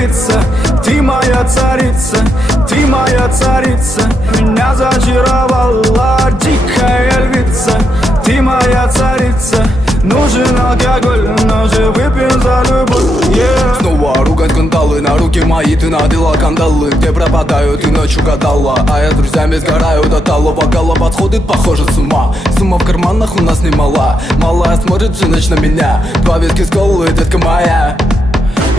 львица, ты моя царица, ты моя царица. Меня зачаровала дикая львица, ты моя царица. Нужен алкоголь, но же выпьем за любовь, yeah. Снова ругать скандалы, на руки мои ты надела кандалы. Где пропадаю, ты ночью гадала, а я с друзьями сгораю до талого. Голова сходит, похоже, с ума. Сумма в карманах у нас немала. Малая смотрит всю ночь на меня. 2 виски с колой, детка моя.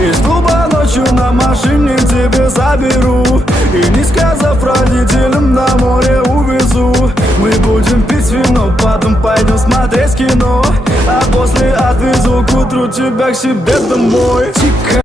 Из клуба ночью на машине к тебе заберу, и не сказав родителям, на море увезу. Мы будем пить вино, потом пойдем смотреть кино, а после отвезу к утру тебя к себе домой. Тихо